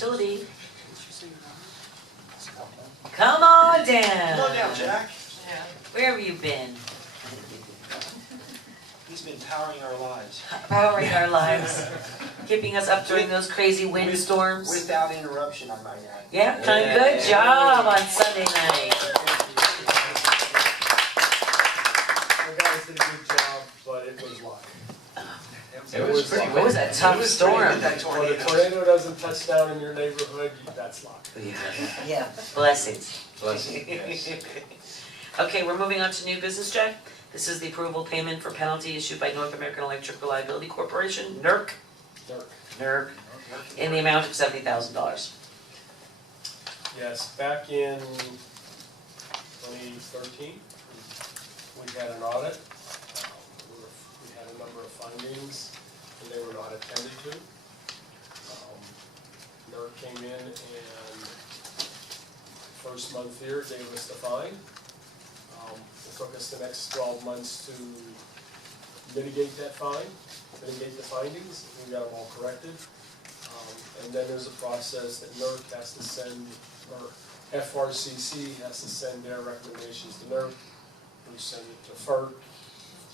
utility. Come on down. Come on down, Jack. Where have you been? He's been powering our lives. Powering our lives, keeping us up during those crazy windstorms. Without interruption, I might add. Yeah, done good job on Sunday night. The guys did a good job, but it was live. It was pretty It was a tough storm. That When a tornado. tornado doesn't touch down in your neighborhood, that's luck. Yeah, blessings. Blessing, yes. Okay, we're moving on to new business, Jack. This is the approval payment for penalty issued by North American Electric Reliability Corporation, NERC, in the amount of $70,000. Yes, back in 2013, we had an audit. We had a number of findings, and they were not attended to. NERC came in and first month here gave us the fine. It took us the next 12 months to mitigate that fine, mitigate the findings. We got them all corrected. And then there's a process that NERC has to send, or FRCC has to send their recommendations to NERC. We send it to FERC,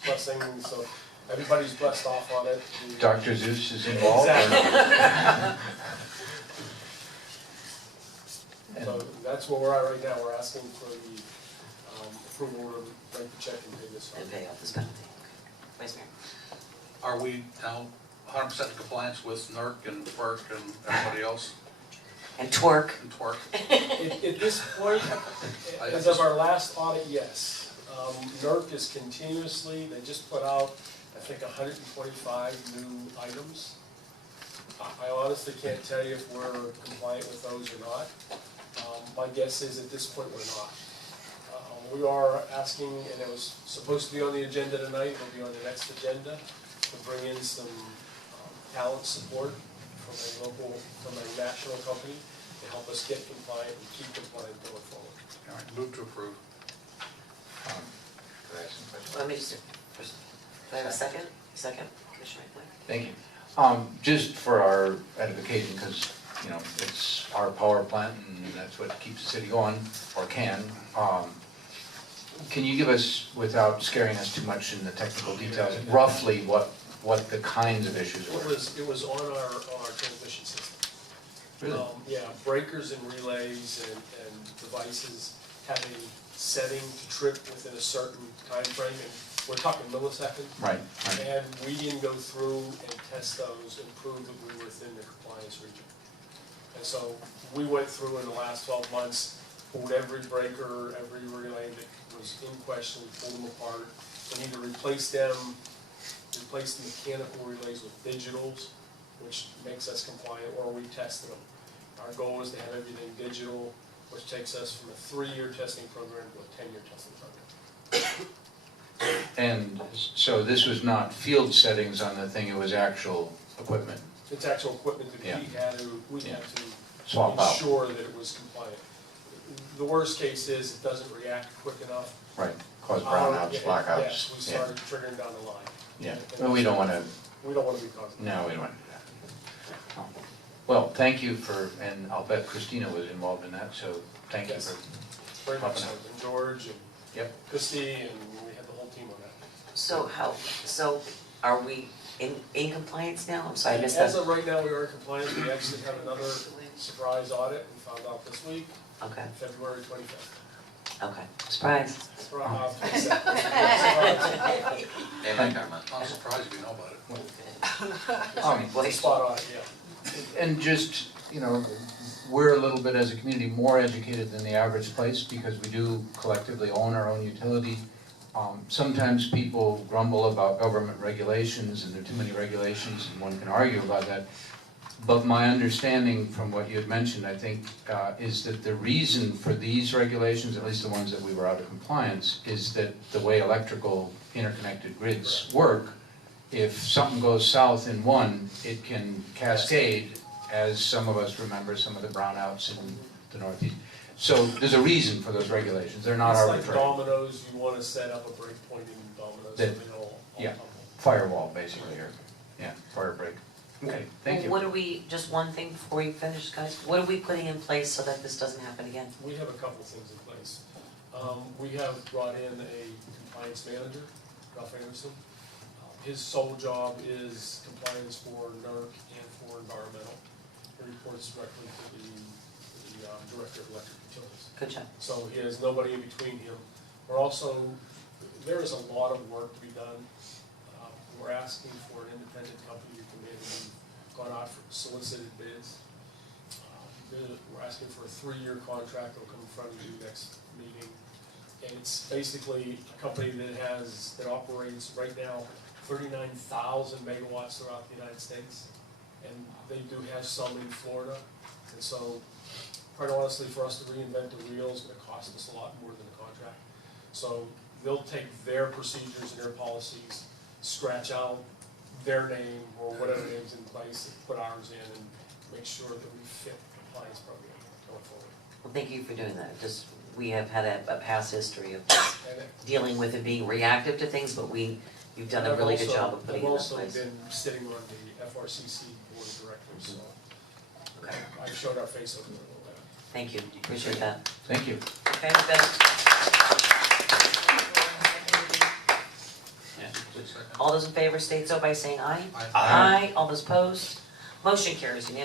blessing, so everybody's blessed off on it. Dr. Zeus is involved? Exactly. So that's where we're at right now. We're asking for the approval to write the check and pay this fine. And pay off this penalty. Vice Mayor. Are we now 100% in compliance with NERC and FERC and everybody else And twerk. and TWERC? At this point, as of our last audit, yes. NERC is continuously, they just put out, I think, 125 new items. I honestly can't tell you if we're compliant with those or not. My guess is at this point we're not. We are asking, and it was supposed to be on the agenda tonight, it'll be on the next agenda, to bring in some talent support from a national company to help us get compliant and keep compliant going forward. All right, move to approve. Could I ask some questions? Let me just, do I have a second? Second, Commissioner White. Thank you. Just for our edification, because, you know, it's our power plant and that's what keeps the city going, or can you give us, without scaring us too much in the technical details, roughly what the kinds of issues were? It was on our transmission system. Really? Yeah, breakers and relays and devices have a setting to trip within a certain time frame, and we're talking milliseconds. Right, right. And we didn't go through and test those and prove that we were within the compliance region. And so we went through in the last 12 months, pulled every breaker, every relay that was in question, pulled them apart, and either replaced the mechanical relays with digitals, which makes us compliant, or we tested them. Our goal is to have everything digital, which takes us from a 3-year testing program to a 10-year testing program. And so this was not field settings on the thing, it was actual equipment? It's actual equipment that Yeah. we had to Swap out. ensure that it was compliant. The worst case is it doesn't react quick enough. Right, cause brownouts, Yeah, blackouts. Yes, we started triggering down the line. Yeah, well, we don't want to, We don't want to be causing. no, we don't want to do that. Oh. Well, thank you for, and I'll bet Christina was involved in that, so thank you Yes. for, Very much so, Helping out. and George and Yep. Christie, and we had the whole team on that. So are we in compliance now? I'm sorry, I missed As that. of right now, we are in compliance. We actually have another surprise audit we found out this week, Okay, February 25th. okay, surprise. Surprise. Not surprised if you know about it. It's a spot audit, yeah. and just, you know, we're a little bit as a community more educated than the average place because we do collectively own our own utility. Sometimes people grumble about government regulations and there are too many regulations and one can argue about that. But my understanding from what you had mentioned, I think, is that the reason for these regulations, at least the ones that we were out of compliance, is that the way electrical interconnected grids work, if something goes south in one, it can cascade, as some of us remember some of the brownouts in the Northeast. So there's a reason for those regulations, they're not arbitrary. It's like dominoes, you want to set up a break point in dominoes so That- they all yeah. tumble. Firewall, basically, or, yeah, fire break. Okay, thank you. What are we, just one thing before we finish, guys, what are we putting in place so that this doesn't happen again? We have a couple things in place. We have brought in a compliance manager, Ralph Anderson. His sole job is compliance for NERC and for environmental. He reports directly to the Director of Electric Utilities. Good job. So he has nobody in between him. We're also, there is a lot of work to be done. We're asking for an independent company to come in, and we've gone out for solicited bids. We're asking for a 3-year contract that'll come in front of you next meeting. And it's basically a company that operates right now 39,000 megawatts throughout the United States. And they do have some in Florida. And so, quite honestly, for us to reinvent the wheel is gonna cost us a lot more than the contract. So they'll take their procedures and their policies, scratch out their name or whatever name's in place, and put ours in and make sure that we fit the compliance program going forward. Well, thank you for doing that, just, we have had a past history of And dealing with it being reactive to things, but you've done a really good job of putting it in place. I've also been sitting on the FRCC Board of Directors, so Okay. I've showed our face over there a little bit. Thank you, appreciate that. Thank you. Okay, with that, Second. all those in favor state so by saying aye. Aye. Aye, all those opposed, motion carries unanimously.